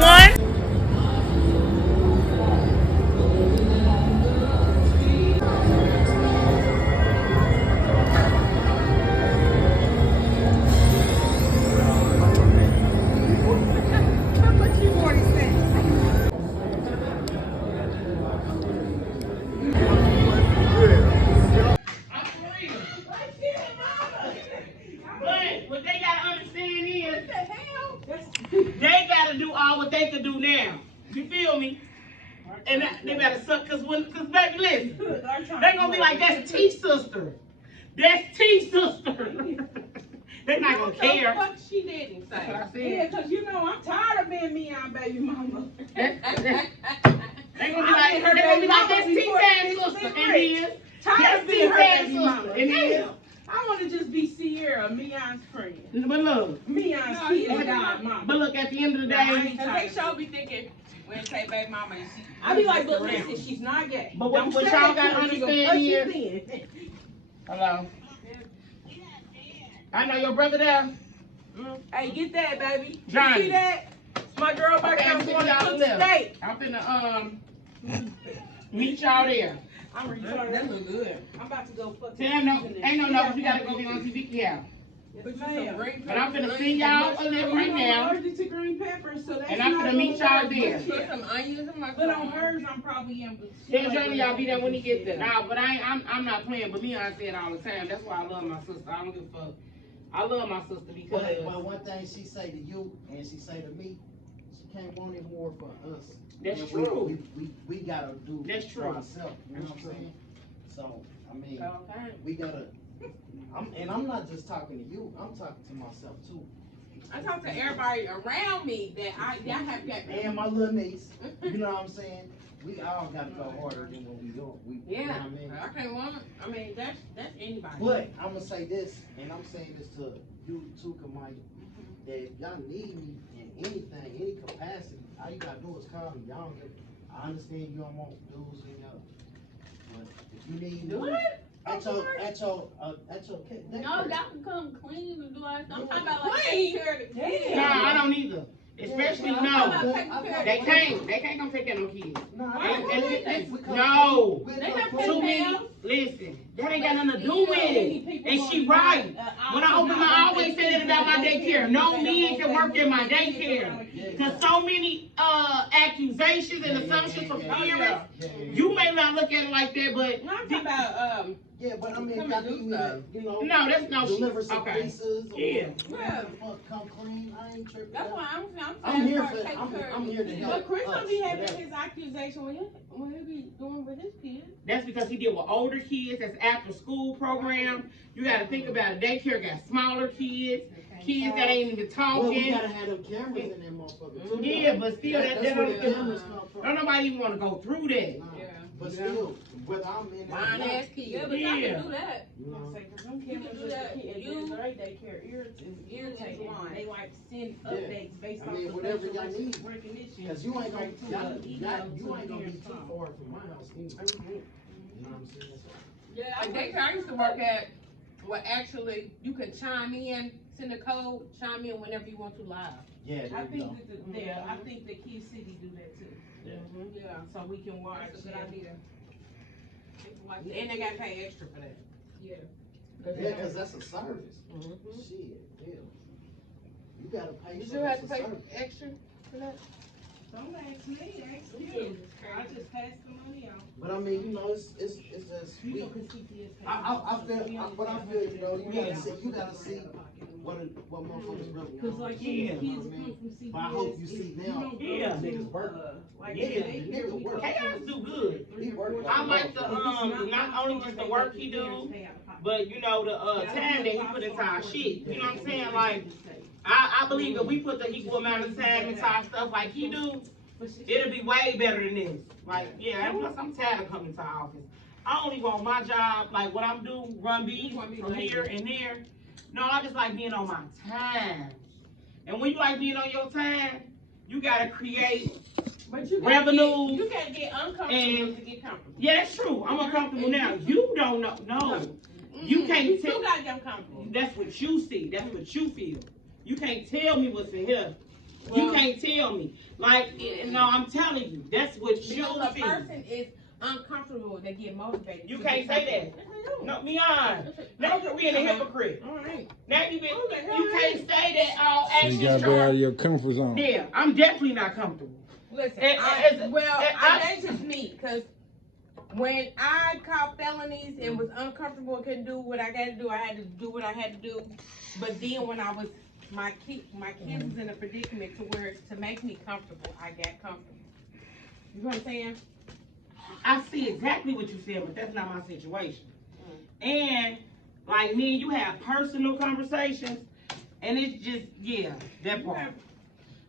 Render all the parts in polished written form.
1. But what they gotta understand is, they gotta do all what they can do now. You feel me? And they better suck, cause baby, listen, they gonna be like, that's T sister. That's T sister. They not gonna care. What she didn't say. That's what I said. Yeah, cause you know I'm tired of being me-on baby mama. They gonna be like, that's T-Tan sister. And is. Tired of being her baby mama. And is. I want to just be Sierra, Me.E.N's friend. But look. Me.E.N's kid and God mama. But look, at the end of the day. Cause they sure be thinking when they say baby mama, I be like, but listen, she's not gay. But what y'all gotta understand is. Hello. I know your brother there. Hey, get that, baby. Johnny. You see that? My girl back there going to cook steak. I'm finna meet y'all there. I'm retarded. that look good. I'm about to go fuck. Ain't no, but you gotta go be on TV. Yeah. But But I'm finna send y'all a list right now. allergic to green peppers, so that's And I'm finna meet y'all there. Put some onions in my But on hers, I'm probably in. Tell Johnny y'all be there when he gets there. Nah, but I'm not playing. But me, I say it all the time. That's why I love my sister. I don't give a fuck. I love my sister because. But one thing she say to you and she say to me, she can't want it more for us. That's and true. We gotta do That's it true. for ourselves. You know what I'm saying? So I mean, Okay. we gotta. I'm not just talking to you. I'm talking to myself too. I talk to everybody around me that I have got. And my little niece. You know what I'm saying? We all gotta go harder than what we do. Yeah, you know what I mean? I can't want. I mean, that's anybody. But I'm gonna say this, and I'm saying this to you too, Kamaya, that if y'all need me in anything, any capacity, all you gotta do is call me. Y'all don't get, I understand you don't want dudes in y'all, but if you need me, What? at your No, y'all can come clean and do all that stuff. I'm talking about like Clean? take care of the kids. No, I don't either. Especially no. They can't come take care of no kids. No. They got Too many. Listen, that ain't got nothing to do with it. And she right. When I open my, I always say that about my daycare. No men can work in my daycare. Cause so many accusations and assumptions from parents. You may not look at it like that, but I'm talking about yeah, but I mean, Come y'all and do need me to, you know, no, that's no. deliver some Okay. pieces or Yeah. come clean. I ain't tripping. that's why I'm here saying for. take care I'm of here to help. But Chris us, don't be having whatever. his accusation when he be doing with his kids. That's because he deal with older kids. That's after school program. You got to think about it. Daycare got smaller kids, kids that ain't even Well, we talking. gotta have them cameras in that motherfucker too. Yeah, but still, That's that where the don't, cameras come from. don't nobody even want to go through that. Nah, Yeah. But still, whether I'm in there or lying not, ass kids. Yeah, but y'all can do that. you know, Them You can do that. daycare irritating. They like send updates based I on mean, the whatever facial y'all need. recognition. cause you ain't gonna, Straight to the you email ain't to gonna the be parents' too phone. far from my house anyway. You know what I'm saying? Yeah, Like daycare, I used to work at where actually you can chime in, send a code, chime in whenever you want to live. Yeah, I there you go. think I think the Key City do that too. Yeah, So we can watch. that's a good idea. And they got to pay extra for that. yeah. Yeah, cause that's a service. Mm-hmm. Shit, yeah. You gotta pay You for still have it's to a pay service. extra for that? Don't ask me, ask you. I just pass the money out. But I mean, you know, it's just, You we, know, cause CPS pays. I feel, you know, you gotta see what motherfuckers really Cause like Yeah. kids come from CPS. But I hope you see if them. don't go Yeah. to, Niggas work. Like Yeah, daycare, we nigga work. go Chaos do good. He work I like the If it's not only just the work he do, but you know the time that he put into our shit. You know what I'm saying? Like I believe if we put the equal amount of time into our stuff like he do, it'll be way better than this. Like yeah, and plus I'm tired of coming to our office. I only want my job, like what I'm doing, run beats from here and there. No, I just like being on my time. And when you like being on your time, you gotta create revenue. You gotta get uncomfortable and- to get comfortable. Yeah, that's true. I'm uncomfortable now. You don't know. No. You can't You tell. still gotta get uncomfortable. That's what you see. That's what you feel. You can't tell me what's in here. You Well, can't tell me. Like, no, I'm telling you, that's what you because a see. person is uncomfortable, they get motivated. You to can't do say something. that. No, M.E.A.N. Now you're being a hypocrite. All right. Now you Who the hell you can't is? say that all So you action gotta go out of stars. your comfort zone. Yeah, I'm definitely not comfortable. Listen, And that's just me, because when I caught felonies and was uncomfortable and couldn't do what I got to do, I had to do what I had to do. But then when I was, my kids was in a predicament to where, to make me comfortable, I got comfortable. You know what I'm saying? I see exactly what you said, but that's not my situation. And like me and you have personal conversations, and it's just, yeah, that part.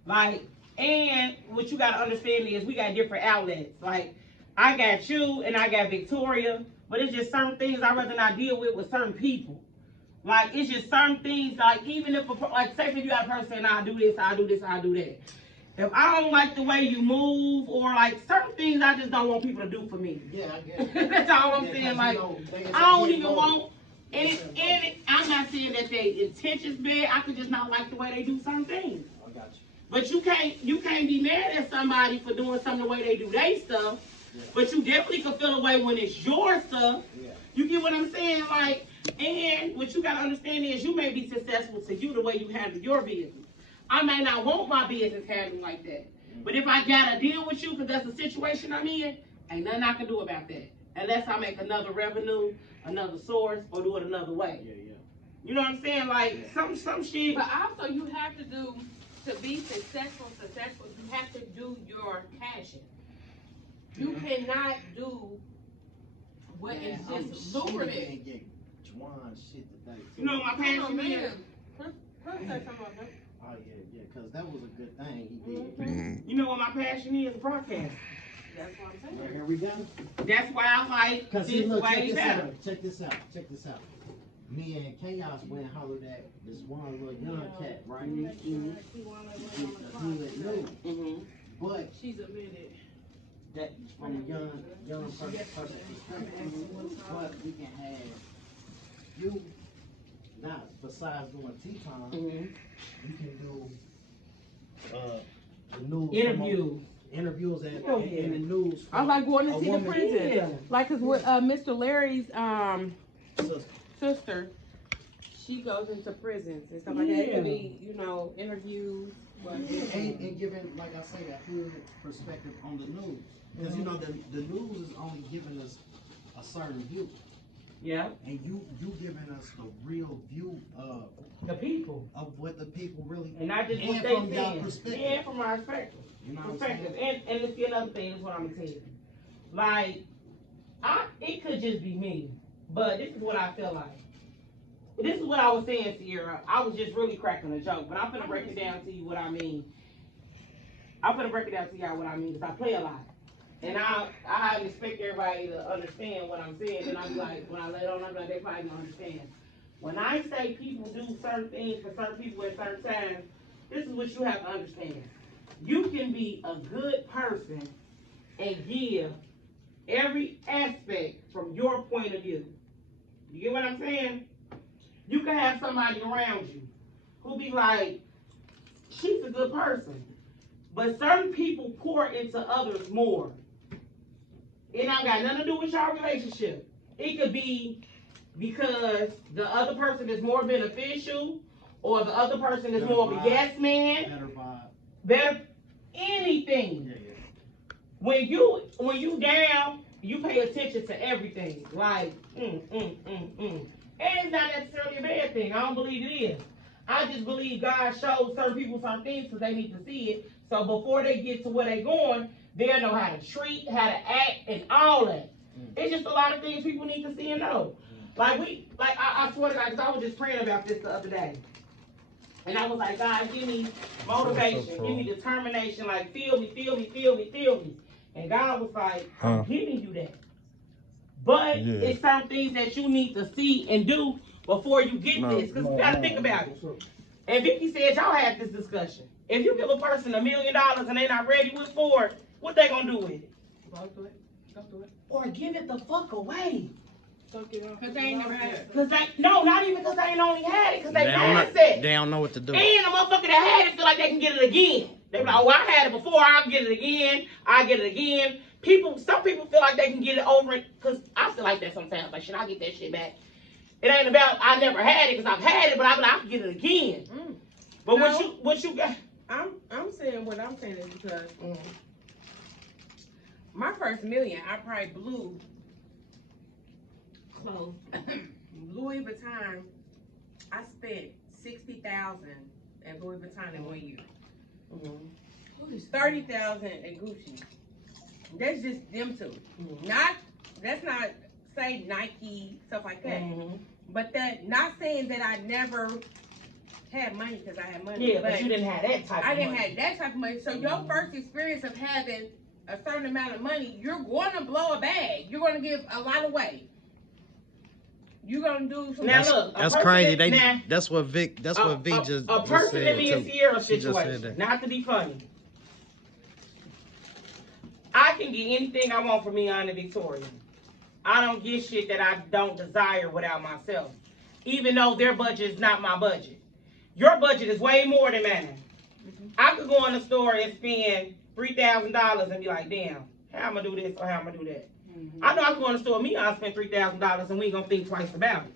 Like, and what you gotta understand is we got different outlets. Like, I got you and I got Victoria, but it's just certain things I'd rather not deal with certain people. Like, it's just certain things, like, even if, like, say if you got a person saying, I'll do this, I'll do this, I'll do that. If I don't like the way you move, or like certain things I just don't want people to do for me. Yeah, I get it. That's all I'm saying. Like, I don't even want, and I'm not saying that they intentions bad. I could just not like the way they do certain things. I got you. But you can't be mad at somebody for doing something the way they do their stuff. Yeah. But you definitely can feel away when it's your stuff. Yeah. You get what I'm saying? Like, and what you gotta understand is you may be successful to you the way you handle your business. I may not want my business handled like that. But if I gotta deal with you because that's the situation I'm in, ain't nothing I can do about that. Unless I make another revenue, another source, or do it another way. Yeah, yeah. You know what I'm saying? Like, some shit. But also you have to do, to be successful, you have to do your passion. You cannot do what is just lucrative. And get Juwan shit today. You know what my passion is? Let's say something about that. Oh yeah, because that was a good thing he did. You know what my passion is? Broadcast. That's what I'm Well, saying. here we go. That's why I like Cause this see, look, way better. check this out. Me and Chaos went and hollered at this one little young cat, right? Mm-hmm. Who it knew. Mm-hmm. But She's admitted. that from a young person perspective, but we can have you now besides doing tea time, Mm-hmm. you can do the news interviews at in the news. I like going to A see the woman- prison. Yeah. Like, cause with Mr. Larry's Sister. sister, she goes into prisons and stuff like that. It could be, interviews. But, And giving, like I say, that hood perspective on the news. Because you know the news is only giving us a certain view. Yeah. And you giving us the real view of The people. what the people really And not just what and they from your saying. perspective. Yeah, from my perspective. You know what I'm saying? Perspective. And let's see another thing, is what I'm gonna tell you. Like, it could just be me, but this is what I feel like. This is what I was saying, Sierra. I was just really cracking a joke, but I'm gonna break it down to you what I mean. I'm gonna break it down to y'all what I mean, because I play a lot. And I expect everybody to understand what I'm saying, and I'm like, when I let on, I'm like, they probably don't understand. When I say people do certain things for certain people at certain times, this is what you have to understand. You can be a good person and give every aspect from your point of view. You get what I'm saying? You can have somebody around you who be like, she's a good person. But certain people pour into others more. It don't got nothing to do with your relationship. It could be because the other person is more beneficial, or the other person is more of a yes man. Better vibe. Better anything. Yeah, yeah. When you down, you pay attention to everything. Like, And it's not necessarily a bad thing. I don't believe it is. I just believe God shows certain people some things because they need to see it. So before they get to where they're going, they'll know how to treat, how to act, and all that. It's just a lot of things people need to see and know. I swear to God, because I was just praying about this the other day. And I was like, God, give me motivation, give me determination, like, feel me. And God was like, I'm giving you that. But it's some things that you need to see and do before you get this. Because you got to think about it. And Vicky said, y'all had this discussion. If you give a person $1 million and they're not ready for it, what they going to do with it? Go through it. Or give it the fuck away. Cause they ain't never had it. Cause not even cause they ain't only had it, cause they mindset. They don't know what to do. And the motherfucker that had it feel like they can get it again. They be like, oh, I had it before, I'll get it again, some people feel like they can get it over it, cause I feel like that sometimes. Like, shit, I'll get that shit back. It ain't about I never had it, cause I've had it, but I be like, I can get it again. But No. what you got? I'm saying what I'm saying is because my first million, I probably blew clothes. Louis Vuitton, I spent $60,000 at Louis Vuitton in 1 year. 30,000 at Gucci. That's just them two. That's not say Nike, stuff like that. But that, not saying that I never had money, because I had money. Yeah, but you didn't have that type of money. I didn't have that type of money. So your first experience of having a certain amount of money, you're going to blow a bag. You're going to give a lot away. You're going to do some. Now look, That's crazy. That's what Vic just a person said in me and too. Sierra She just said situation, that. not to be funny. I can get anything I want from M.E.A.N and Victoria. I don't get shit that I don't desire without myself. Even though their budget is not my budget. Your budget is way more than mine. I could go in the store and spend $3,000 and be like, damn, how am I do this or how am I do that? I know I can go in the store with M.E.A.N spend $3,000 and we ain't gonna think twice about it.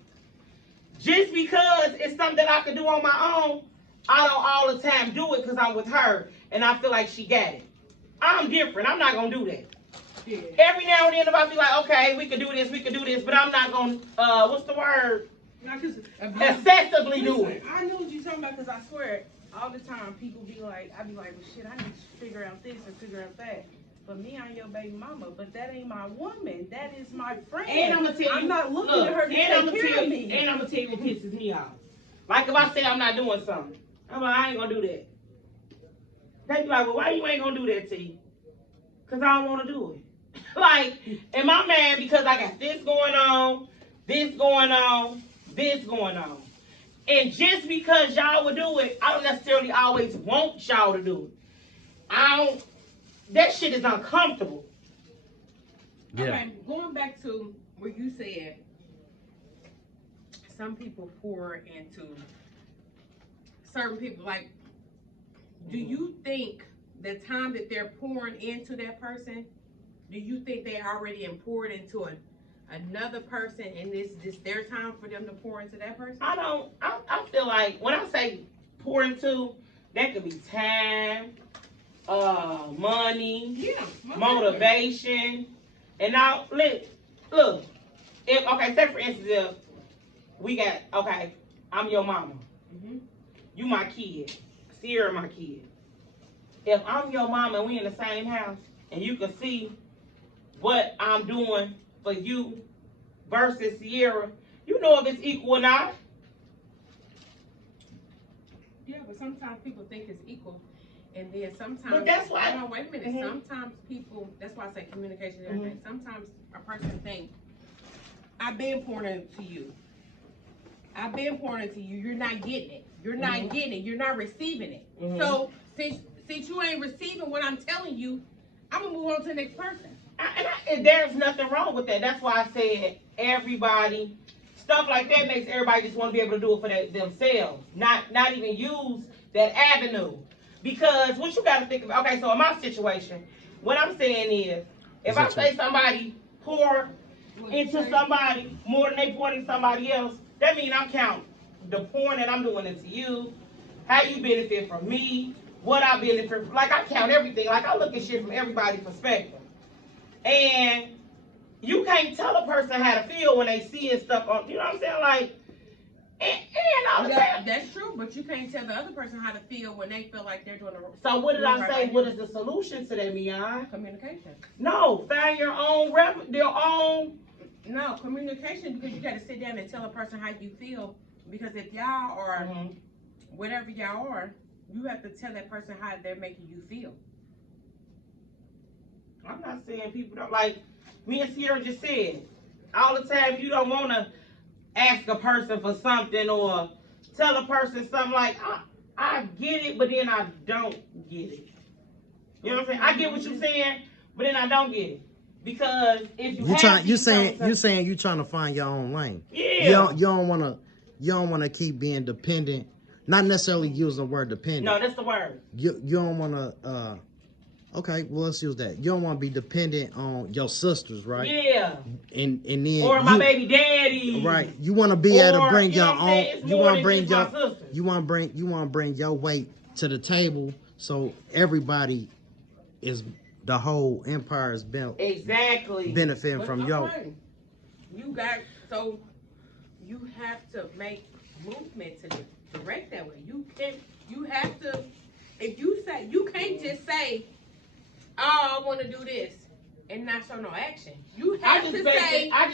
Just because it's something that I can do on my own, I don't all the time do it because I'm with her and I feel like she got it. I'm different. I'm not gonna do that. Yeah. Every now and then, if I be like, okay, we can do this, but I'm not gonna, what's the word? Excessively do it. I know what you're talking about, because I swear, all the time people be like, I be like, well, shit, I need to figure out this and figure out that. But me, I'm your baby mama, but that ain't my woman. That is my friend. And I'm gonna tell you, I'm not looking at her to take care of me. And I'm gonna tell you what pisses me off. Like if I say I'm not doing something, I'm like, I ain't gonna do that. They be like, well, why you ain't gonna do that, T? Cause I don't wanna do it. Like, am I mad because I got this going on, this going on, this going on? And just because y'all would do it, I don't necessarily always want y'all to do it. That shit is uncomfortable. Yeah. Okay, going back to where you said some people pour into certain people, like, do you think the time that they're pouring into that person, do you think they already poured into another person and it's just their time for them to pour into that person? I feel like when I say pour into, that could be time, money, motivation, and now look, say for instance, if we got, I'm your mama, you my kid, Sierra my kid. If I'm your mama and we in the same house and you can see what I'm doing for you versus Sierra, you know if it's equal or not. Yeah, but sometimes people think it's equal. And then sometimes, but that's why. Hold on, wait a minute. Sometimes people, that's why I say communication and everything. Sometimes a person thinks, I've been pouring into you. I've been pouring into you. You're not getting it. You're not getting it. You're not receiving it. So since you ain't receiving what I'm telling you, I'm gonna move on to the next person. And there's nothing wrong with that. That's why I said everybody, stuff like that makes everybody just want to be able to do it for themselves, not even use that avenue. Because what you got to think about, so in my situation, what I'm saying is, if I say somebody pour into somebody more than they pour into somebody else, that means I'm counting the pouring that I'm doing into you, how you benefit from me, what I benefit from. Like, I count everything. Like, I look at shit from everybody's perspective. And you can't tell a person how to feel when they see stuff on, you know what I'm saying? Like, and all the time. That's true, but you can't tell the other person how to feel when they feel like they're doing the So what did I say? What is the solution to that, M.E.A.N? Communication. No, find your own No, communication, because you got to sit down and tell a person how you feel. Because if y'all are whatever y'all are, you have to tell that person how they're making you feel. I'm not saying people don't, like me and Sierra just said, all the time you don't want to ask a person for something or tell a person something like, I get it, but then I don't get it. You know what I'm saying? I get what you're saying, but then I don't get it. Because if you you saying you trying to find your own lane. Yeah. You don't wanna keep being dependent. Not necessarily using the word dependent. No, that's the word. You don't wanna okay, well let's use that. You don't wanna be dependent on your sisters, right? Yeah. And then Or my baby daddy. Right. You wanna be able to bring your own you wanna bring your weight to the table so everybody is the whole empire is built exactly benefiting from yo. You have to make movement to direct that way. You have to, if you say, you can't just say, oh, I want to do this and not show no action. You have to say, yeah,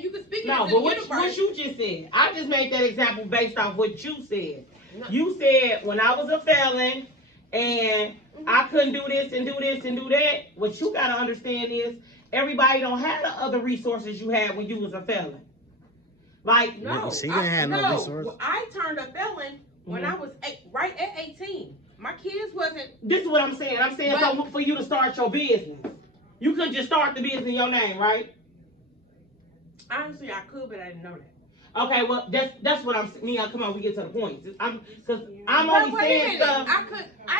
you can speak it into the universe. What you just said, I just made that example based off what you said. No. You said when I was a felon and I couldn't do this and do this and do that. What you gotta understand is everybody don't have the other resources you had when you was a felon. Like no, she didn't have no resources. I turned a felon when I was right at 18. My kids wasn't. This is what I'm saying. I'm saying so for you to start your business, you couldn't just start the business in your name, right? Honestly, I could, but I didn't know that. Okay, well that's what I'm saying. Come on, we get to the point. I'm only saying stuff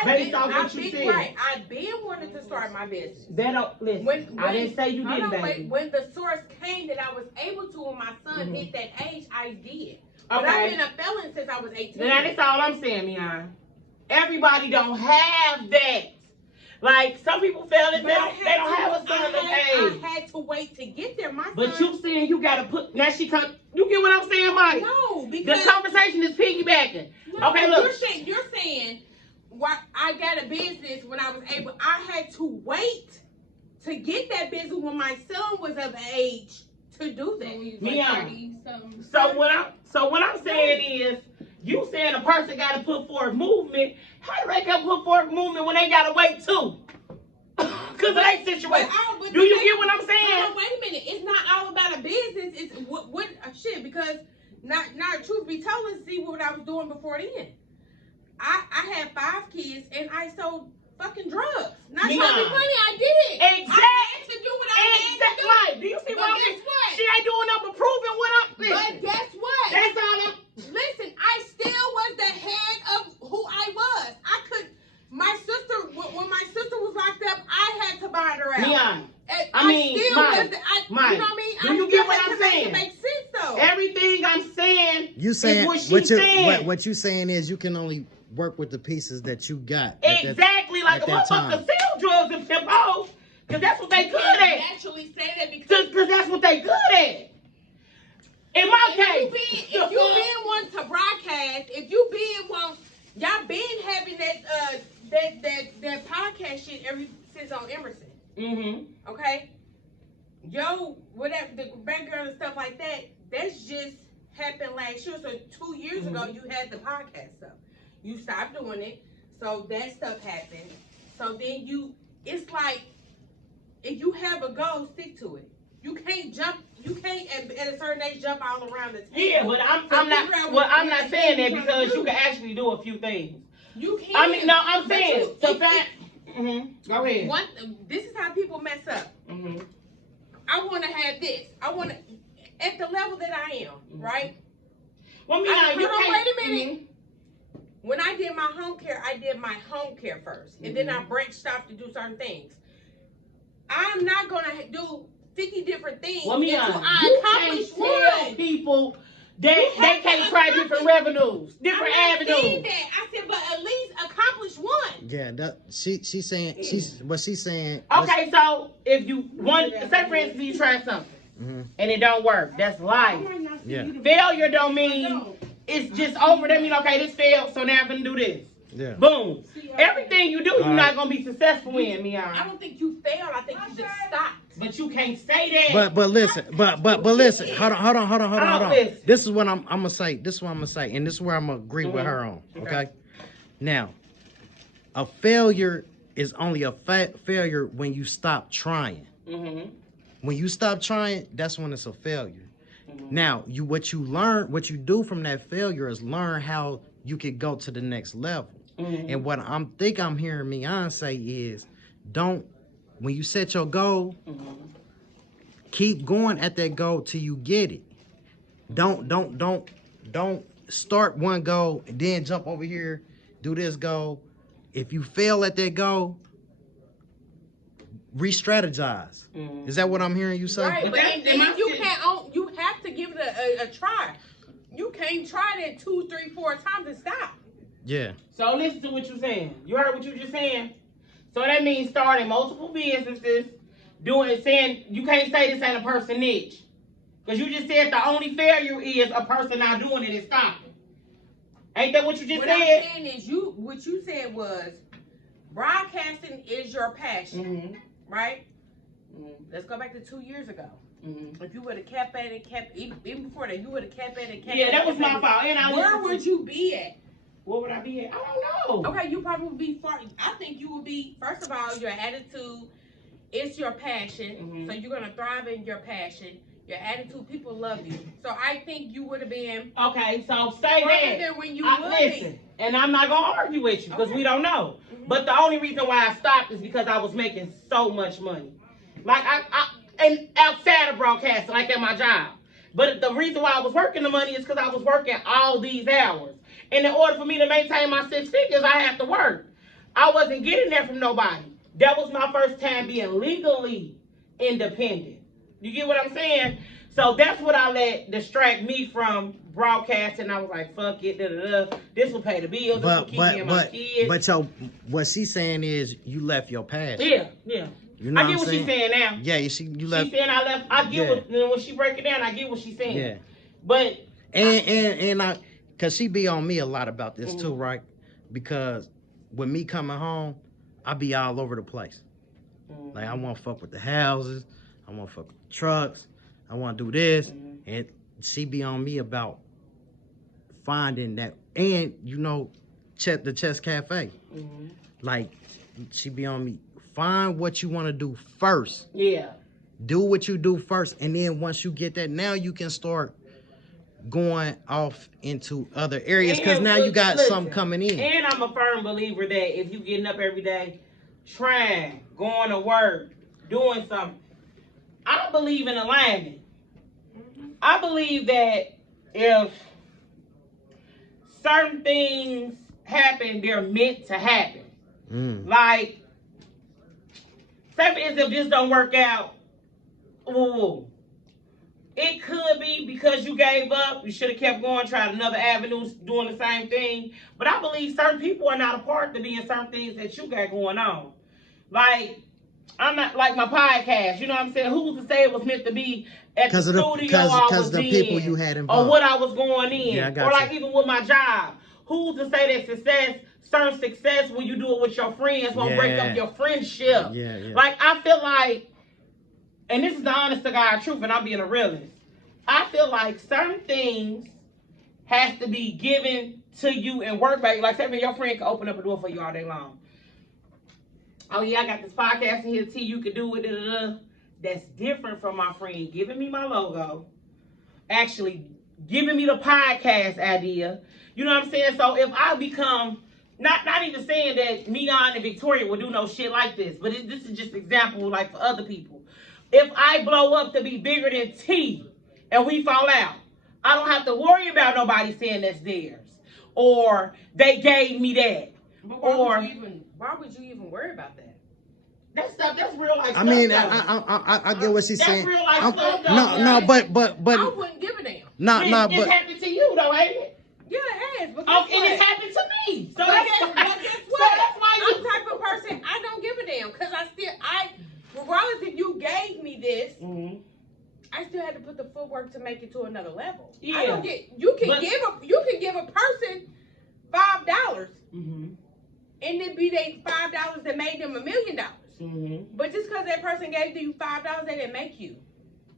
based off what you said. Right, I've been wanting to start my business. Listen, I didn't say you didn't, baby. When the source came that I was able to, when my son hit that age, I did. But I've been a felon since I was 18. Now that's all I'm saying, M.E.A.N. Everybody don't have that. Like some people feel that they don't have a son of age. I had to wait to get there. But you saying you gotta put now she come. You get what I'm saying, Mike? No, because the conversation is piggybacking. No, okay, look. You're saying why I got a business when I was able. I had to wait to get that business when my son was of age to do that. So what I'm saying is, you saying a person got to put forth movement. How do they can put forth movement when they got to wait too? Because of that situation. Do you get what I'm saying? Wait a minute. It's not all about a business. It's what shit. Because not truth be told, let's see what I was doing before then. I had 5 kids and I sold fucking drugs. Not trying to be funny. I did it. Exactly. I had to do what I had to do. Right. Do you see what I'm saying? She ain't doing nothing but proving what I'm. But guess what? That's all I'm. Listen, I still was the head of who I was. I could. My sister, when my sister was locked up, I had to bind her out. M.E.A.N. You know what I mean? Do you get what I'm saying? It makes sense though. Everything I'm saying is what she's saying. What you saying is you can only work with the pieces that you got. Exactly, like a motherfucker sell drugs and pimp hoes, because that's what they good at. I actually say that because that's what they good at. In my case, if you been one to broadcast, if you been one, y'all been having that podcast shit ever since on Emerson. Okay, whatever the background and stuff like that. That's just happened last year. So 2 years ago, you had the podcast stuff. You stopped doing it, so that stuff happened. So then it's like, if you have a goal, stick to it. You can't jump. You can't at a certain age jump all around the table. Yeah, but I'm not saying that because you can actually do a few things. You can. I mean, no, I'm saying the fact. Go ahead. This is how people mess up. I want to have this. I want to at the level that I am, right? Well, wait a minute. When I did my home care, I did my home care first, and then I branched off to do certain things. I'm not gonna do 50 different things until I accomplish one. Tell people they can't try different avenues. I said, but at least accomplish one. Yeah, she's saying what she's saying. Okay, so if you say for instance you try something and it don't work, that's life. Yeah. Failure don't mean it's just over. That mean okay, this failed, so now I'm gonna do this. Yeah. Boom. Everything you do, you're not gonna be successful in, M.E.A.N. I don't think you failed. I think you just stopped. But you can't say that. But listen. Hold on. This is what I'm gonna say. This is what I'm gonna say, and this is where I'm gonna agree with her on. Okay. Now, a failure is only a failure when you stop trying. When you stop trying, that's when it's a failure. Now, what you do from that failure is learn how you could go to the next level. And what I'm hearing M.E.A.N. say is, don't when you set your goal, keep going at that goal till you get it. Don't start one goal and then jump over here, do this goal. If you fail at that goal, re-strategize. Is that what I'm hearing you say? Right, but then you can't. You have to give it a try. You can't try that 2, 3, 4 times and stop. Yeah. So listen to what you're saying. You heard what you just saying? So that means starting multiple businesses, saying you can't say this ain't a person niche. Because you just said the only failure is a person not doing it and stopping. Ain't that what you just said? What I'm saying is what you said was broadcasting is your passion, right? Let's go back to 2 years ago. If you would have kept at it, even before that, you would have kept at it, Yeah, that was my fault. And where would you be at? Where would I be at? I don't know. Okay, you probably would be far. I think you would be, first of all, your attitude is your passion. So you're going to thrive in your passion. Your attitude, people love you. So I think you would have been okay. So say that. Than when you listen, and I'm not gonna argue with you because we don't know. But the only reason why I stopped is because I was making so much money, like and outside of broadcasting, like at my job. But the reason why I was working the money is because I was working all these hours, and in order for me to maintain my 6 figures, I had to work. I wasn't getting that from nobody. That was my first time being legally independent. You get what I'm saying? So that's what I let distract me from broadcasting. I was like, fuck it, this will pay the bills, this will keep me and my kids. But so what she's saying is you left your past. Yeah. You know I get what she's saying now. Yeah, you left. She's saying I left. I get what, when she break it down, I get what she's saying. Yeah. But and cause she be on me a lot about this too, right? Because with me coming home, I be all over the place. Like I want to fuck with the houses. I want to fuck with trucks. I want to do this. And she be on me about finding that. And, you know, the Chess Cafe. Like, she be on me. Find what you want to do first. Yeah. Do what you do first. And then once you get that, now you can start going off into other areas. Because now you got something coming in. And I'm a firm believer that if you getting up every day, trying, going to work, doing something, I believe in alignment. I believe that if certain things happen, they're meant to happen. Like, say for instance, if this don't work out, it could be because you gave up. You should have kept going, tried another avenue, doing the same thing. But I believe certain people are not a part to be in certain things that you got going on. Like, I'm not like my podcast, you know what I'm saying? Who's to say it was meant to be at the studio I was in, people you had involved, or what I was going in, yeah, or like even with my job. Who's to say that certain success when you do it with your friends won't break up your friendship? Like I feel like, and this is the honest to God truth, and I'm being a realist. I feel like certain things has to be given to you and work back. Like say your friend can open up a door for you all day long. Oh yeah, I got this podcast in here, T, you can do it. That's different from my friend giving me my logo, actually giving me the podcast idea. You know what I'm saying? So if I become, not even saying that M.E.A.N and Victoria will do no shit like this, but this is just example like for other people. If I blow up to be bigger than T and we fall out, I don't have to worry about nobody saying that's theirs or they gave me that. But why would you even worry about that? That stuff, that's real life stuff. I mean, I get what she's saying. That's real life stuff. No, but I wouldn't give a damn. It's happened to you though, ain't it? Yeah, it has. But and it's happened to me. So that's why I'm the type of person, I don't give a damn. Because regardless if you gave me this, I still had to put the footwork to make it to another level. Yeah. I don't get, you can give a person $5 and it be they $5 that made them $1 million. But just because that person gave you $5, they didn't make you.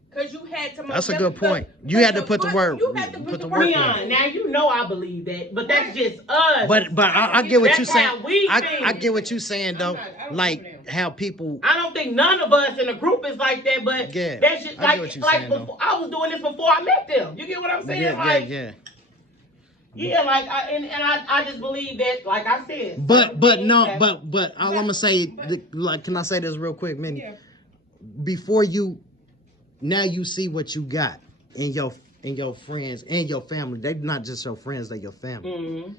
Because you had to. That's a good point. You had to put the work. You had to put the work in. Now you know I believe that, but that's just us. But I get what you're saying. I get what you're saying though. Like how people. I don't think none of us in the group is like that, but that's just like before, I was doing this before I met them. You get what I'm saying? Yeah, like I just believe that, like I said. But all I'm gonna say, like, can I say this real quick, Minnie? Yeah. Before you, now you see what you got in your friends and your family. They're not just your friends; they're your family. Mm-hmm.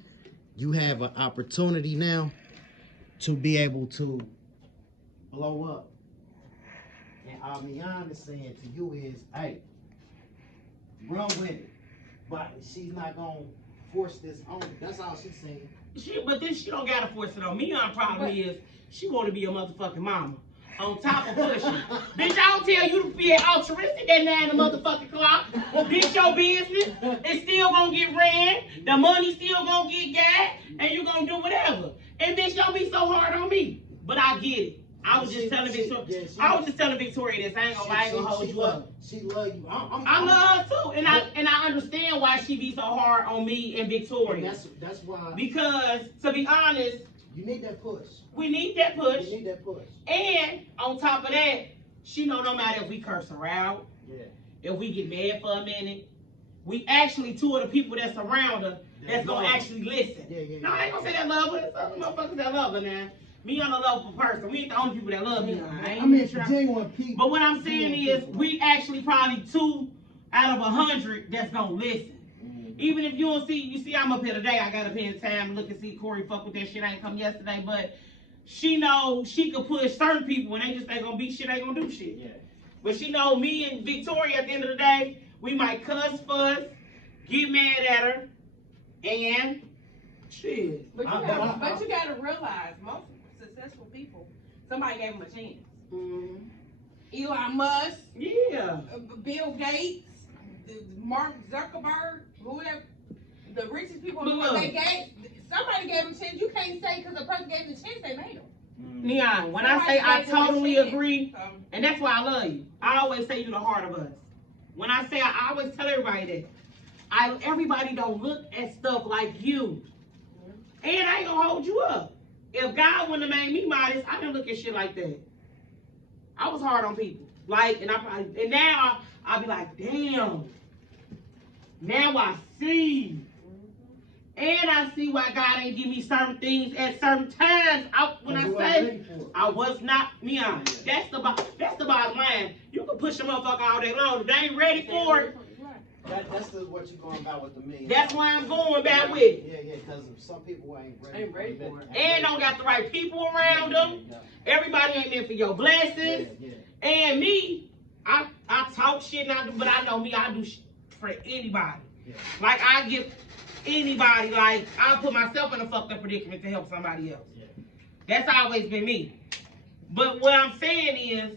You have an opportunity now to be able to blow up. And M.E.A.N is saying to you is, hey, run with it. But she's not gonna force this on you. That's all she's saying. But then she don't gotta force it on me. Our problem is she want to be a motherfucking mama. On top of pushing. Bitch, I don't tell you to be altruistic at 9 motherfucking o'clock. Bitch, your business is still gonna get ran. The money still gonna get got. And you gonna do whatever. And bitch, don't be so hard on me. But I get it. I was just telling Victoria. I was just telling Victoria this. I ain't gonna hold you up. She love you. I love her too, and I understand why she be so hard on me and Victoria. That's why. Because to be honest, you need that push. We need that push. You need that push. And on top of that, she know no matter if we curse her out, if we get mad for a minute, we actually two of the people that's around her that's gonna actually listen. No, I ain't gonna say that love her. There's other motherfuckers that love her now. Me on a lovable person. We ain't the only people that love me. I mean, genuine people. But what I'm saying is, we actually probably 2 out of 100 that's gonna listen. Even if you don't see, you see I'm up here today, I got up here in time to look and see Corey fuck with that shit. I ain't come yesterday, but she know she could push certain people when they just ain't gonna be shit, ain't gonna do shit. Yeah. But she know me and Victoria at the end of the day, we might cuss, fuss, get mad at her, and shit. But you gotta realize, most successful people, somebody gave them a chance. Mm-hmm. Elon Musk, yeah, Bill Gates, Mark Zuckerberg, whoever, the richest people in the world, somebody gave them a chance. You can't say because the person gave them a chance, they made them. M.E.A.N, when I say I totally agree, and that's why I love you. I always say you're the heart of us. When I say, I always tell everybody that. Everybody don't look at stuff like you. And I ain't gonna hold you up. If God wouldn't have made me modest, I didn't look at shit like that. I was hard on people. Like, and now I'll be like, damn. Now I see. And I see why God ain't give me certain things at certain times. When I say I was not M.E.A.N. That's the bottom line. You can push a motherfucker all day long. If they ain't ready for it. That's what you're going about with the M.E.A.N. That's why I'm going back with it. Yeah, because some people ain't ready for it. And don't got the right people around them. Everybody ain't meant for your blessings. And me, I talk shit, but I know me, I do shit for anybody. Like, I give anybody, like, I'll put myself in a fucked up predicament to help somebody else. That's always been me. But what I'm saying is,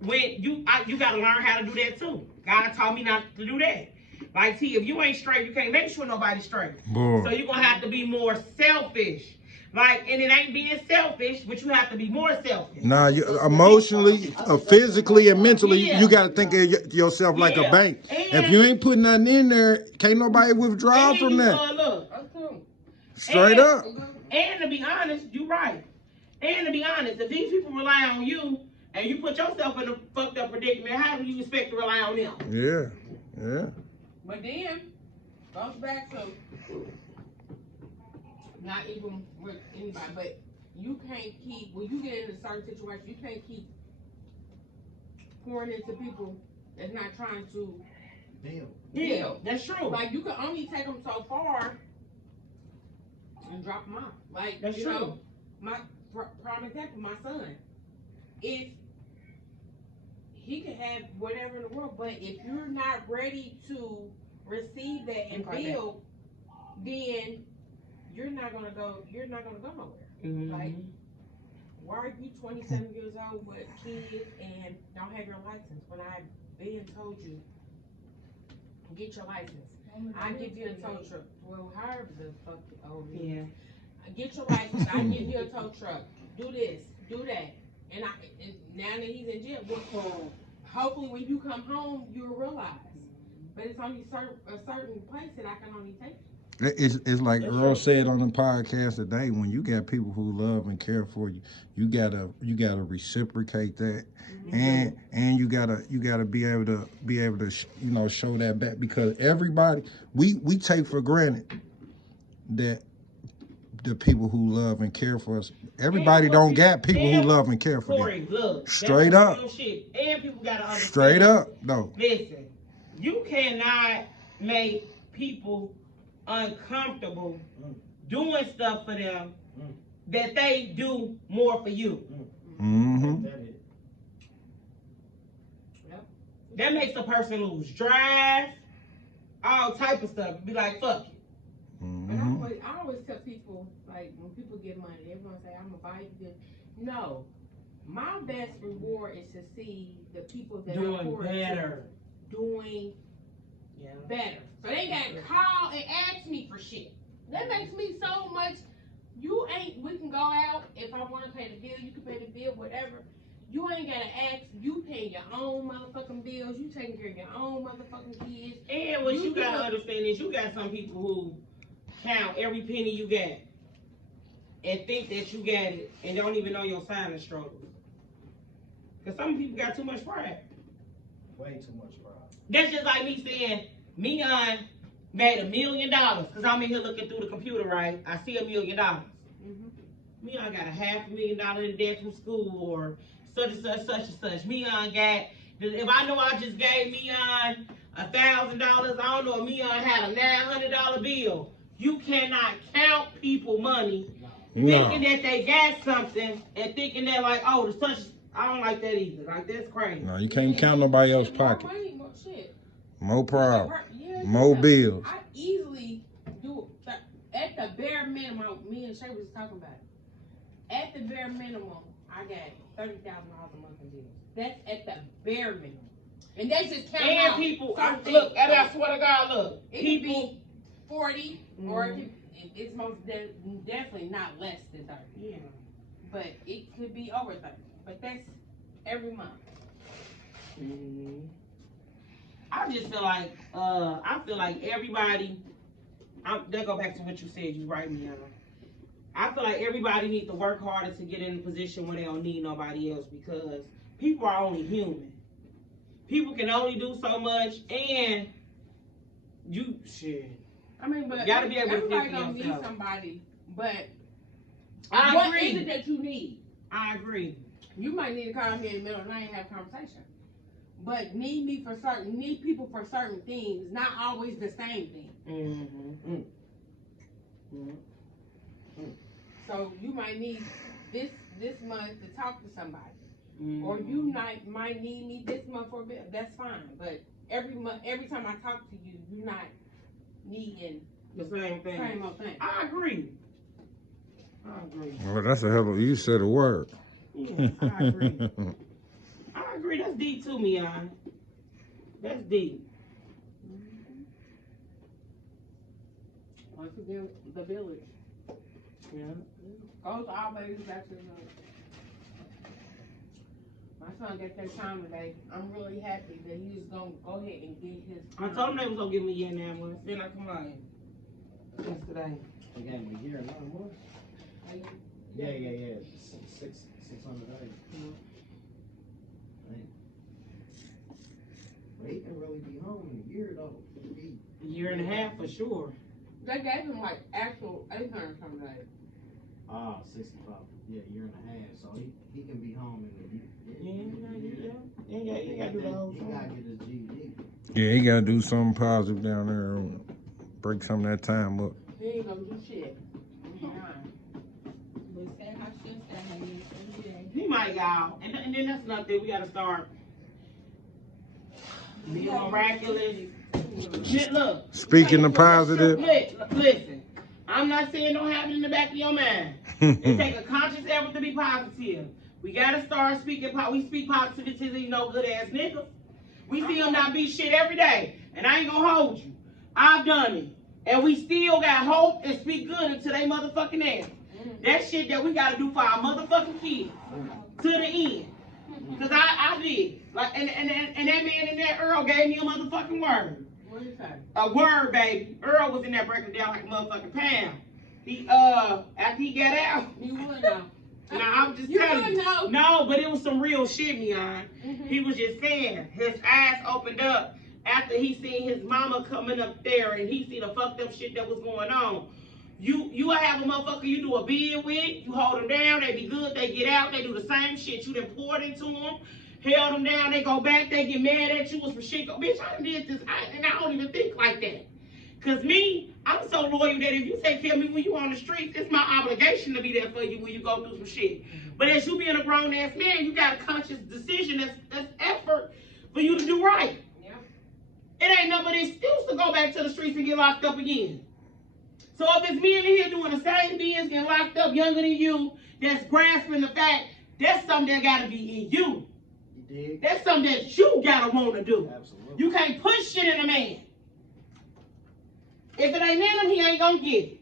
when you got to learn how to do that too. God taught me not to do that. Like, see, if you ain't straight, you can't make sure nobody's straight. Boy. So you're going to have to be more selfish. Like, and it ain't being selfish, but you have to be more selfish. Nah, you emotionally, physically, and mentally, you got to think of yourself like a bank. And if you ain't putting nothing in there, can't nobody withdraw from that. Look. Straight up. And to be honest, you're right. And to be honest, if these people rely on you, and you put yourself in a fucked up predicament, how do you expect to rely on them? Yeah. But then, goes back to, not even with anybody, but you can't keep, when you get in a certain situation, you can't keep pouring into people that's not trying to deal. Yeah, that's true. Like, you can only take them so far and drop them off. Like, that's true. Know, my prime example, my son, if he can have whatever in the world, but if you're not ready to receive that and build, then you're not gonna go nowhere. Mm-hmm. Like, why are you 27 years old with kids and don't have your license when I've been told you get your license? I give you a tow truck. Well, however the fuck get your license. I give you a tow truck. Do this, do that. And now that he's in jail, hopefully when you come home, you'll realize. But it's only a certain place that I can only take you. It's like Earl said on the podcast today. When you got people who love and care for you, you gotta reciprocate that, and you gotta be able to show that back, because everybody we take for granted that the people who love and care for us. Everybody don't got people who love and care for Corey, them. look, Straight that's up. real shit. And people gotta understand. Straight up, though. Listen, you cannot make people uncomfortable doing stuff for them that they do more for you. Mm-hmm. That makes a person lose drive, all type of stuff. Be like, fuck it. Mm-hmm. I always tell people, like, when people get money, everyone say, I'm going to buy you this. No. My best reward is to see the people that doing I'm better. Doing better. So they got to call and ask me for shit. That makes me so much. We can go out. If I want to pay the bill, you can pay the bill, whatever. You ain't got to ask. You pay your own motherfucking bills. You taking care of your own motherfucking kids. And what you got to understand is you got some people who count every penny you get and think that you got it and don't even know your silent struggle. Because some people got too much pride. Way too much pride. That's just like me saying, M.E.A.N made $1 million. Because I'm in here looking through the computer, right? I see $1 million. M.E.A.N got $500,000 in debt from school or such and such, such and such. M.E.A.N got, if I know I just gave M.E.A.N $1,000, I don't know if M.E.A.N had a $900 bill. You cannot count people money thinking that they got something and thinking that like, oh, the such, I don't like that either. Like, that's crazy. No, you can't count nobody else's pocket. More money, more shit. More problem. More bills. I easily do it. At the bare minimum, me and Shay was talking about it. At the bare minimum, I got $30,000 a month in bills. That's at the bare minimum. And that's just counting out. And people, look, and I swear to God, look. It could be 40, or it's most definitely not less than 30. Yeah. But it could be over 30. But that's every month. I just feel like everybody, that go back to what you said, you right, M.E.A.N. I feel like everybody needs to work harder to get in a position where they don't need nobody else because people are only human. People can only do so much and I mean, but you gotta be able to everybody think for don't need yourself. somebody, but I what agree. is it that you need? I agree. You might need to call me in the middle of the night and have a conversation. But need people for certain things, not always the same thing. So you might need this month to talk to somebody. Or you might need me this month for a bit. That's fine. But every time I talk to you, you're not needing the same thing. Same old thing. I agree. Well, that's a hell of you said a word. Yeah, I agree. I agree. That's deep too, M.E.A.N. That's deep. Once again, the village. Yeah. Goes always back to the village. My son got that time today. I'm really happy that he was gonna go ahead and get his. I told him they was gonna give me a year now. Then I come on yesterday. They gave me a year and 9 months. Yeah. 600 days. But he can really be home in a year though. A year and a half for sure. They gave him like actual 800 some days. 65. Yeah, a year and a half. So he can be home in a year. He gotta do the whole He thing. gotta get his GED. Yeah, he gotta do something positive down there. Break some of that time up. He ain't gonna do shit. He might go out. And then that's nothing. We gotta start being miraculous. Look. Speaking the positive. Listen, I'm not saying don't have it in the back of your mind. It take a conscious effort to be positive. We gotta start speaking. We speak positivity to these no good ass niggas. We see them not be shit every day, and I ain't gonna hold you. I've done it, and we still got hope and speak good until they motherfucking ass. That shit that we gotta do for our motherfucking kids to the end. Cause I did. Like and that man in there, Earl, gave me a motherfucking word. What you say? A word, baby. Earl was in there breaking down like a motherfucking pound. He after he got out. You would know. Nah, I'm just You telling would know. No, but it was some real shit, M.E.A.N. He was just saying his eyes opened up after he seen his mama coming up there and he seen the fucked up shit that was going on. You have a motherfucker you do a bid with, you hold them down, they be good, they get out, they do the same shit. You done poured into them, held them down, they go back, they get mad at you, was for shit. Bitch, I done did this, and I don't even think like that. Cause me, I'm so loyal that if you take care of me when you on the streets, it's my obligation to be there for you when you go through some shit. But as you being a grown ass man, you got a conscious decision, that's effort for you to do right. Yeah. It ain't nothing but an excuse to go back to the streets and get locked up again. So if it's men in here doing the same things, getting locked up younger than you, that's grasping the fact, that's something that gotta be in you. You dig? That's something that you gotta wanna do. Absolutely. You can't push shit in a man. If it ain't in him, he ain't gonna get it.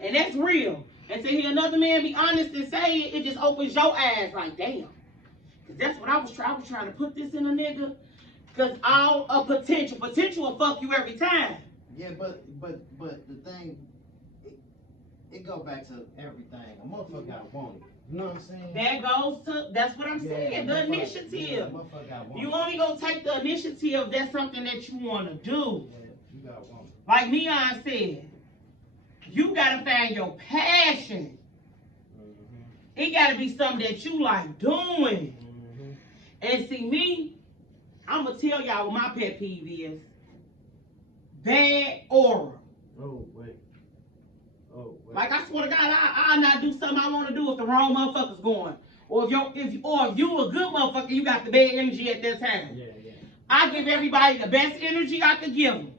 And that's real. And to hear another man be honest and say it, it just opens your eyes like, damn. Cause that's what I was trying to put this in a nigga. Cause all a potential will fuck you every time. Yeah, but the thing, it go back to everything. A motherfucker gotta want it. You know what I'm saying? That goes to, that's what I'm saying, the initiative. Yeah, you only gonna take the initiative if that's something that you wanna do. Yeah, you gotta want it. Like M.E.A.N said, you gotta find your passion. It gotta be something that you like doing. And see me, I'm gonna tell y'all what my pet peeve is. Bad aura. Oh, wait. Oh, wait. Like I swear to God, I'll not do something I want to do if the wrong motherfucker's going. Or if you a good motherfucker, you got the bad energy at that time. Yeah. I give everybody the best energy I could give them.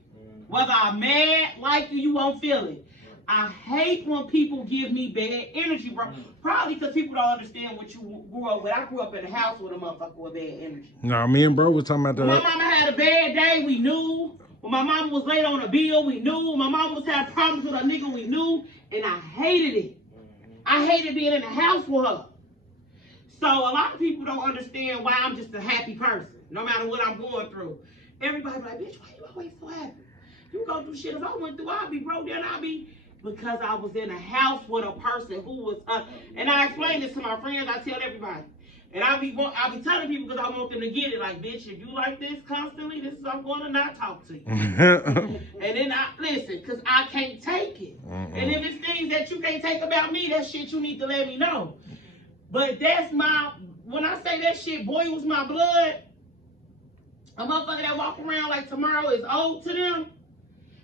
Whether I'm mad, like you won't feel it. I hate when people give me bad energy, bro. Probably because people don't understand what you grew up with. I grew up in a house with a motherfucker with bad energy. No, me and bro was talking about that. When my mama had a bad day, we knew. When my mama was late on a bill, we knew. When my mama was having problems with a nigga, we knew. And I hated it. I hated being in the house with her. So a lot of people don't understand why I'm just a happy person, no matter what I'm going through. Everybody be like, bitch, why you always so happy? You go through shit. If I went through, I'd be broke down. I'd be... Because I was in a house with a person who was, and I explain this to my friends, I tell everybody. And I be telling people because I want them to get it, like, bitch, if you like this constantly, this is I'm going to not talk to you. And then I, listen, because I can't take it. And if it's things that you can't take about me, that shit you need to let me know. But that's when I say that shit boils my blood, a motherfucker that walk around like tomorrow is old to them.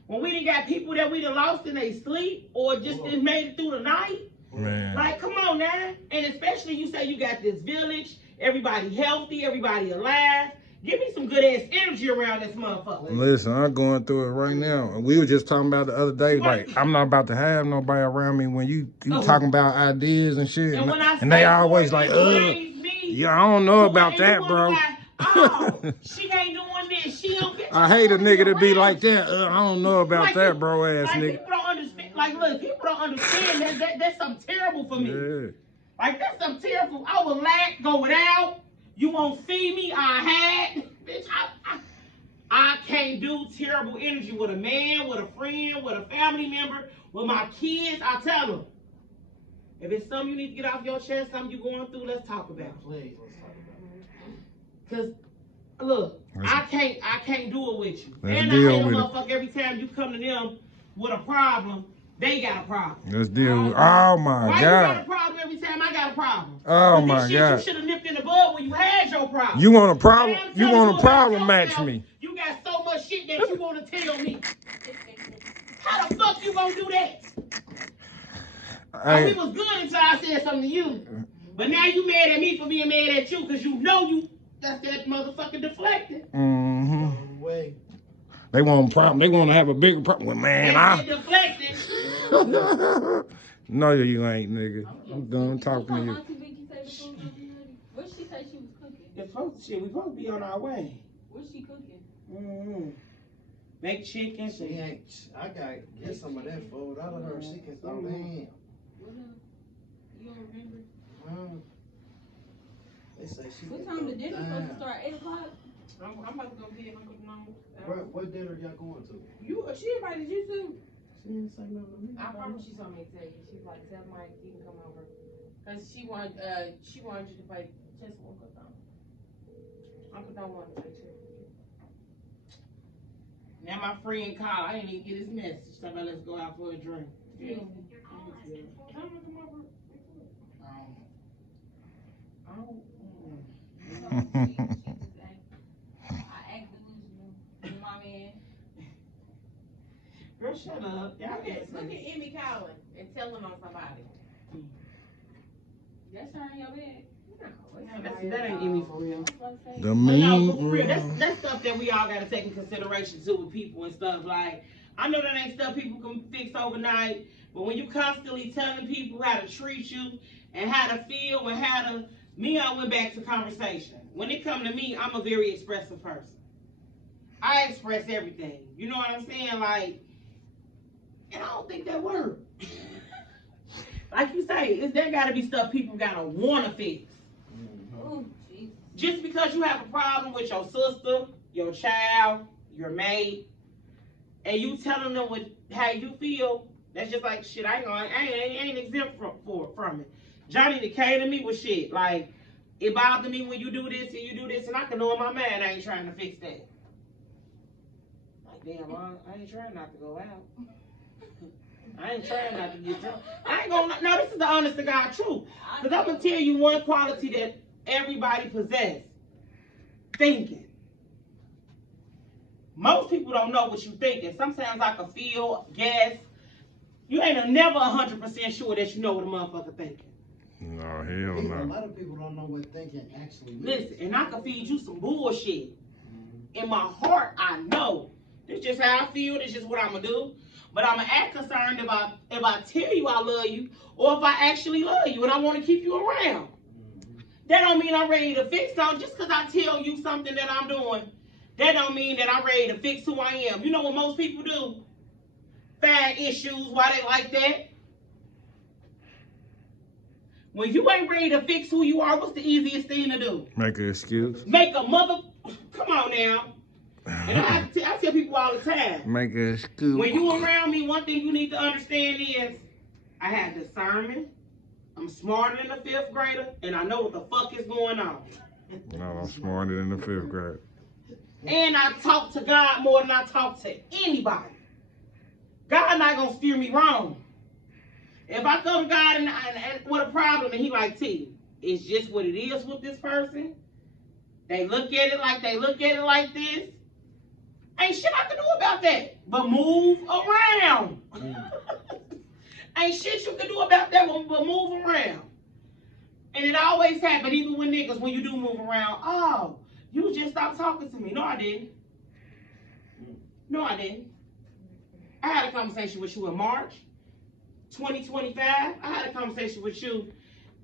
When we done got people that we done lost in their sleep or just done made it through the night. Man. Like, come on now. And especially you say you got this village, everybody healthy, everybody alive. Give me some good ass energy around this motherfucker. Listen, I'm going through it right now. We were just talking about the other day, like, I'm not about to have nobody around me when you talking about ideas and shit. And they always like, yeah, I don't know about that, bro. Oh, she ain't doing this. She don't get. I hate a nigga to be like that. I don't know about like that, bro ass nigga. People don't understand. Like, look, people don't understand that's something terrible for me. Yeah. Like, that's something terrible. I would lack, go without. You won't see me. I had, bitch. I can't do terrible energy with a man, with a friend, with a family member, with my kids. I tell them, if it's something you need to get off your chest, something you're going through, let's talk about it. Please, let's talk about it. Cause look, I can't do it with you. And I hate a motherfucker every time you come to them with a problem, they got a problem. Let's deal with. Oh my God. Why you got a problem every time I got a problem? Oh my God. You should have nipped in the bud when you had your problem. You want a problem? You want a problem? Match me. You got so much shit that you want to tell me. How the fuck you gonna do that? We was good until I said something to you. But now you mad at me for being mad at you because you know you. That's that motherfucker deflecting. They want a problem. They want to have a bigger problem. Well, man, I deflecting. No, you ain't, nigga. I'm done talking to you. What she say she was cooking? We supposed to be on our way. What's she cooking? Make chicken. She ain't. I gotta get some of that food out of her. She can throw me in. What up? You don't remember? They say she. What time the dinner supposed to start? 8 o'clock. I'm about to go get Uncle Mom. What dinner y'all going to? She invited you to. She didn't say no to me. I promise she told me to tell you. She's like, tell Mike you can come over. Cause she wanted you to play chess with Uncle Don. Uncle Don wanted to play chess with you. Now my friend called. I didn't even get his message. Somebody, let's go out for a drink. Yeah. Girl, shut up. Y'all Look at M.E.A.N calling and telling on somebody. That's her in your bed. That ain't Emmy for real. The But mean. no, for real, that's stuff that we all gotta take in consideration too with people and stuff. Like, I know that ain't stuff people can fix overnight, but when you constantly telling people how to treat you and how to feel and how to, I went back to conversation. When it come to me, I'm a very expressive person. I express everything. You know what I'm saying? Like, and I don't think that works. Like you say, there gotta be stuff people gotta wanna fix. Oh, Jesus. Just because you have a problem with your sister, your child, your mate, and you telling them how you feel, that's just like shit. I ain't exempt from it. Johnny that came to me with shit like, it bothered me when you do this and you do this, and I can know in my mind I ain't trying to fix that. Like, damn, I ain't trying not to go out. I ain't trying not to get drunk. I ain't gonna. No, this is the honest to God truth. Because I'm gonna tell you one quality that everybody possesses: thinking. Most people don't know what you thinking. Sometimes I can feel, guess. You ain't never 100% sure that you know what a motherfucker thinking. No, hell A no. lot of people don't know what thinking actually is. Listen, and I can feed you some bullshit. In my heart, I know. This just how I feel. This just what I'm gonna do. But I'm gonna act concerned if I tell you I love you, or if I actually love you and I want to keep you around. That don't mean I'm ready to fix something. Just because I tell you something that I'm doing, that don't mean that I'm ready to fix who I am. You know what most people do? Find issues why they like that. When you ain't ready to fix who you are, what's the easiest thing to do? Make an excuse. Make a mother. Come on now. And I tell people all the time. Make an excuse. When you around me, one thing you need to understand is I have discernment. I'm smarter than a 5th grader, and I know what the fuck is going on. No, I'm smarter than the 5th grade. And I talk to God more than I talk to anybody. God not gonna steer me wrong. If I come to God and with a problem, and He like, T, it's just what it is with this person. They look at it like this. Ain't shit I can do about that but move around. Ain't shit you can do about that but move around. And it always happens, even with niggas, when you do move around. Oh, you just stopped talking to me. No, I didn't. No, I didn't. I had a conversation with you in March 2025. I had a conversation with you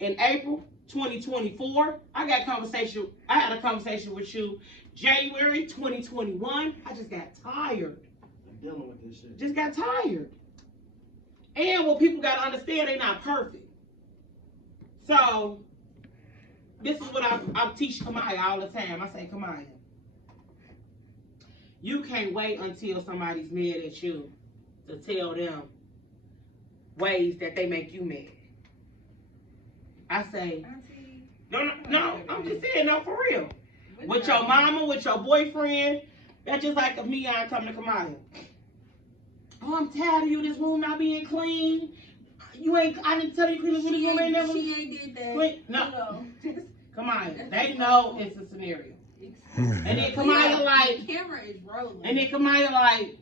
in April 2024. I had a conversation with you January 2021. I just got tired. I'm dealing with this shit. Just got tired. And what people gotta understand, they're not perfect. So this is what I teach Kamaya all the time. I say, Kamaya, you can't wait until somebody's mad at you to tell them ways that they make you mad. I say, no, I'm just saying, no, for real. With your mama, with your boyfriend, that's just like if M.E.A.N come to Kamaya. Oh, I'm tired of you, this room not being clean. I didn't tell you clean this room ain't never. She ain't did that. Clean. No. Kamaya, they know it's a scenario. And then Kamaya like, the camera is rolling. And then Kamaya like,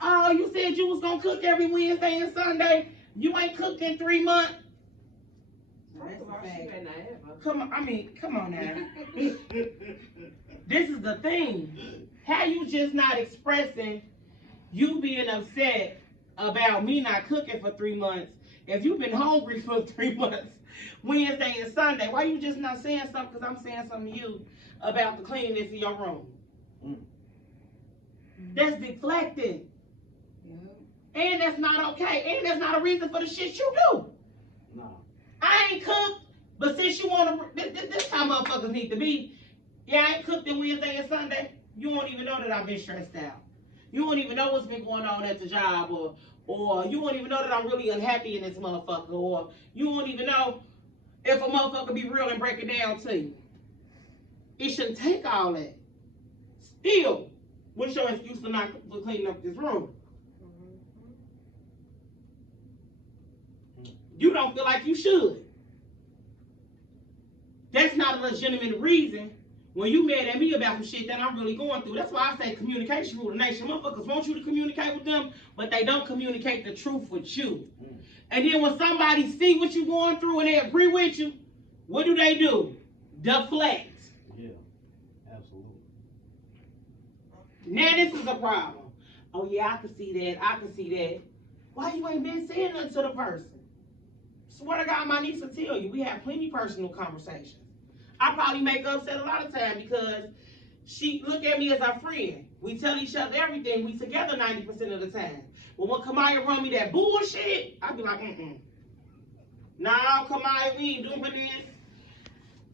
oh, you said you was gonna cook every Wednesday and Sunday. You ain't cooked in 3 months. Come on now. This is the thing. How you just not expressing you being upset about me not cooking for 3 months? If you've been hungry for 3 months, Wednesday and Sunday, why you just not saying something? Because I'm saying something to you about the cleanliness of your room. That's deflecting. And that's not okay. And that's not a reason for the shit you do. No. I ain't cooked, but since you want to, this how motherfuckers need to be. Yeah, I ain't cooked in Wednesday and Sunday. You won't even know that I've been stressed out. You won't even know what's been going on at the job, or you won't even know that I'm really unhappy in this motherfucker, or you won't even know if a motherfucker be real and break it down to you. It shouldn't take all that. Still, What's your excuse for not for cleaning up this room? You don't feel like you should. That's not a legitimate reason when you mad at me about some shit that I'm really going through. That's why I say communication rule the nation. Motherfuckers want you to communicate with them, but they don't communicate the truth with you. And then when somebody see what you're going through and they agree with you, what do? Deflect. Yeah, absolutely. Now this is a problem. Oh yeah, I can see that. I can see that. Why you ain't been saying nothing to the person? Swear to God, my niece will tell you, we have plenty personal conversations. I probably make upset a lot of times because she look at me as our friend. We tell each other everything. We together 90% of the time. But when Kamaya run me that bullshit, I be like, No, Kamaya, we ain't doing this.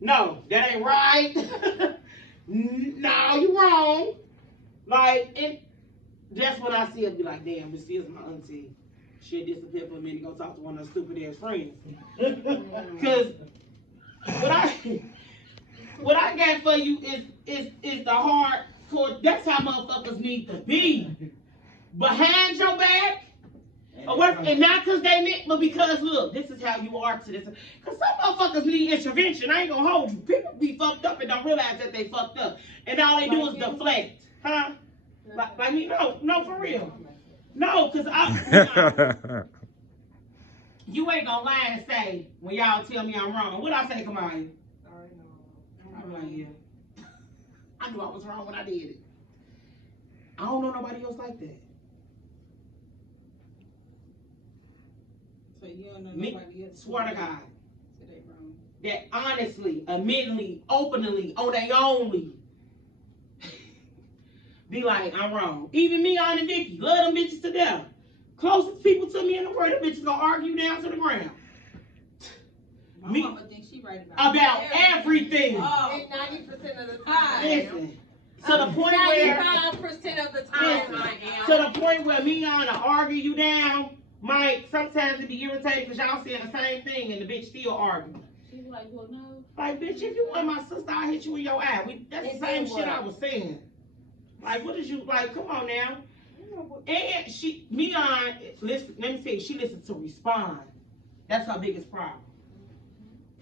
No, that ain't right. No, you wrong. Like, and that's when I see her be like, damn, this is my auntie. She'll disappear for a minute and go talk to one of her stupid ass friends. Because what I got for you is the hardcore. That's how motherfuckers need to be. Behind your back. And not because they meant, but because, look, this is how you are to this. Because some motherfuckers need intervention. I ain't going to hold you. People be fucked up and don't realize that they fucked up. And all they do is deflect. Huh? Like me? No, for real. No, because you ain't going to lie and say, when y'all tell me I'm wrong. What I say, Kamaya? I'm like, yeah. I knew I was wrong when I did it. I don't know nobody else like that. So you don't know Me, nobody else. swear to God. So they wrong. That honestly, admittedly, openly, on they only be like, I'm wrong. Even Me.E.A.N and Vicky, love them bitches to death. Closest people to me in the world, them bitches gonna argue down to the ground. My mama thinks she right About everything. Oh, and 90% of the time. Listen, to the point where 95% of the time I am. to the point where Me.E.A.N will argue you down. Mike, sometimes it be irritating because y'all saying the same thing and the bitch still arguing. She's like, well, no. Like, bitch, if you want my sister, I'll hit you in your eye. That's the same shit I was saying. Like, what is you, like, come on now. And Me.E.A.N, listen, let me say, she listens to respond. That's her biggest problem.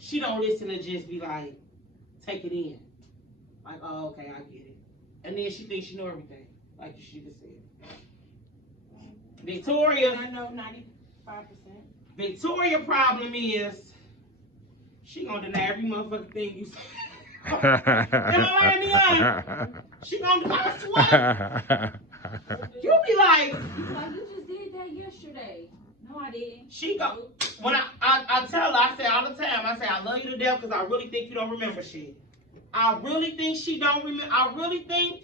She don't listen to just be like, take it in. Like, oh, okay, I get it. And then she thinks she know everything. Like you should have said. Victoria. I know 95%. Victoria problem is, she gonna deny every motherfucking thing you say. Am I lying, Me.E.A.N? She gonna deny, I swear. You be like, You just did that yesterday. No, I didn't. she go, when I tell her, I say all the time, I say, I love you to death because I really think you don't remember shit. I really think she don't remember, I really think,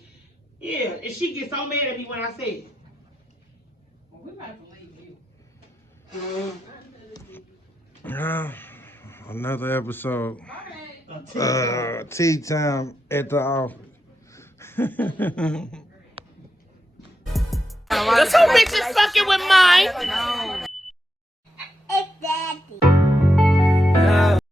yeah, and she gets so mad at me when I say it. Well, we might believe you. Another episode. Tea time at the office. The two bitches fucking with mine. It's daddy.